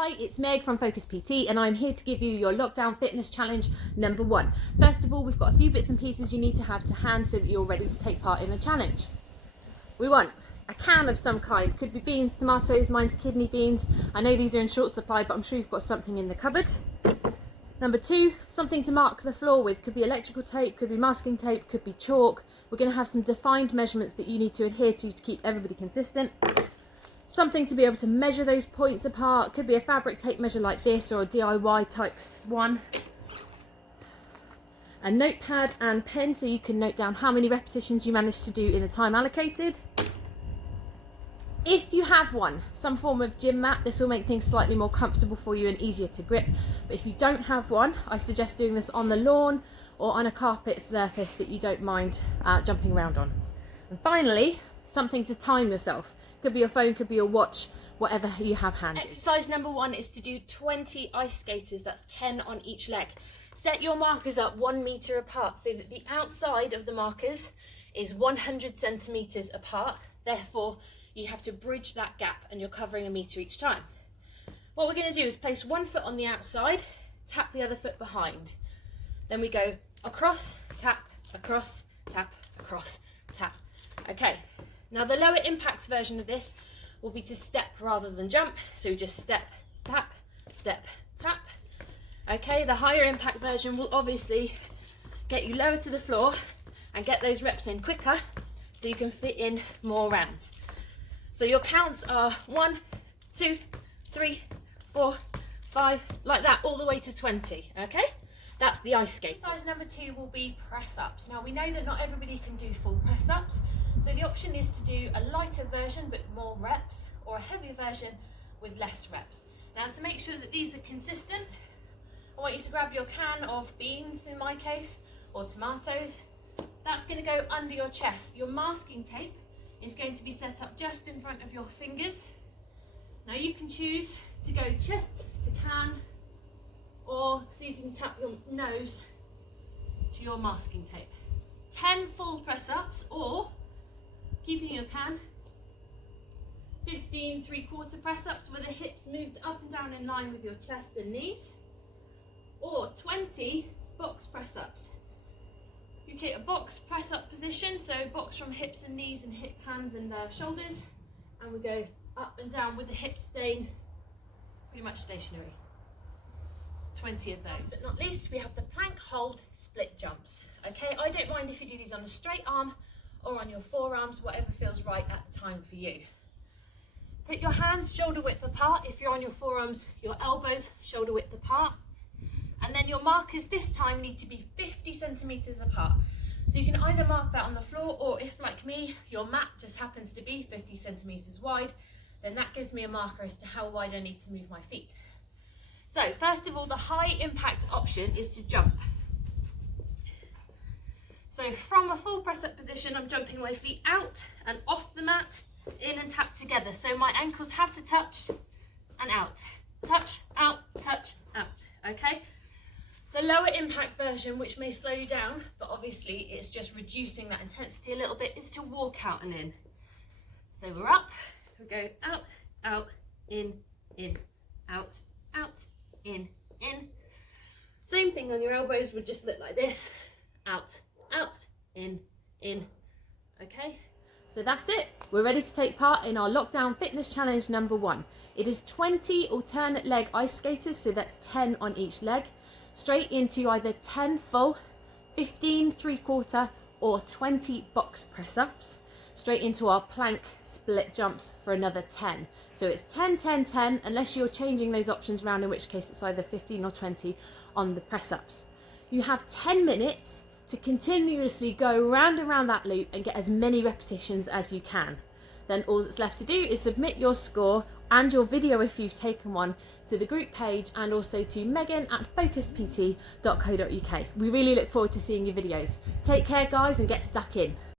Hi, it's Meg from Focus PT and I'm here to give you your lockdown fitness challenge number 1. First of all, we've got a few bits and pieces you need to have to hand so that you're ready to take part in the challenge. We want a can of some kind, could be beans, tomatoes, mine's kidney beans. I know these are in short supply, but I'm sure you've got something in the cupboard. Number 2, something to mark the floor with, could be electrical tape, could be masking tape, could be chalk. We're going to have some defined measurements that you need to adhere to keep everybody consistent. Something to be able to measure those points apart, could be a fabric tape measure like this or a DIY type one. A notepad and pen so you can note down how many repetitions you managed to do in the time allocated. If you have one, some form of gym mat, this will make things slightly more comfortable for you and easier to grip. But if you don't have one, I suggest doing this on the lawn or on a carpet surface that you don't mind jumping around on. And finally, something to time yourself. Could be your phone, could be your watch, whatever you have handy. Exercise number 1 is to do 20 ice skaters, that's 10 on each leg. Set your markers up 1 meter apart so that the outside of the markers is 100 centimeters apart. Therefore, you have to bridge that gap and you're covering a meter each time. What we're going to do is place one foot on the outside, tap the other foot behind. Then we go across, tap, across, tap, across, tap. Okay. Now the lower impact version of this will be to step rather than jump. So we just step, tap, tap. Okay, the higher impact version will obviously get you lower to the floor and get those reps in quicker so you can fit in more rounds. So your counts are 1, 2, 3, 4, 5, like that, all the way to 20, okay? That's the ice skate. Exercise number 2 will be press-ups. Now we know that not everybody can do full press-ups, so the option is to do a lighter version but more reps, or a heavier version with less reps. Now to make sure that these are consistent, I want you to grab your can of beans in my case, or tomatoes. That's going to go under your chest. Your masking tape is going to be set up just in front of your fingers. Now you can choose to go chest to can, or see if you can tap your nose to your masking tape. 10 full press-ups, or keeping your can, 15 3/4 press-ups where the hips moved up and down in line with your chest and knees, or 20 box press-ups. You get a box press-up position, so box from hips and knees and hip, hands and shoulders, and we go up and down with the hips staying pretty much stationary. 20 of those. Last but not least, we have the plank hold split jumps. Okay, I don't mind if you do these on a straight arm or on your forearms, whatever feels right at the time for you. Put your hands shoulder width apart. If you're on your forearms, your elbows shoulder width apart. And then your markers this time need to be 50 centimeters apart. So you can either mark that on the floor, or if like me, your mat just happens to be 50 centimeters wide, then that gives me a marker as to how wide I need to move my feet. So first of all, the high impact option is to jump. So from a full press up position, I'm jumping my feet out and off the mat, in and tap together. So my ankles have to touch and out, out, okay? The lower impact version, which may slow you down, but obviously it's just reducing that intensity a little bit, is to walk out and in. So we're up, we go out, out, in, out, out, in. Same thing on your elbows would just look like this, out, in, okay? So that's it, we're ready to take part in our lockdown fitness challenge number 1. It is 20 alternate leg ice skaters, so that's 10 on each leg, straight into either 10 full, 15 3/4 or 20 box press-ups, straight into our plank split jumps for another 10. So it's 10, 10, 10, unless you're changing those options around, in which case it's either 15 or 20 on the press-ups. You have 10 minutes to continuously go round and round that loop and get as many repetitions as you can. Then all that's left to do is submit your score and your video if you've taken one to the group page, and also to megan@focuspt.co.uk. We really look forward to seeing your videos. Take care guys, and get stuck in.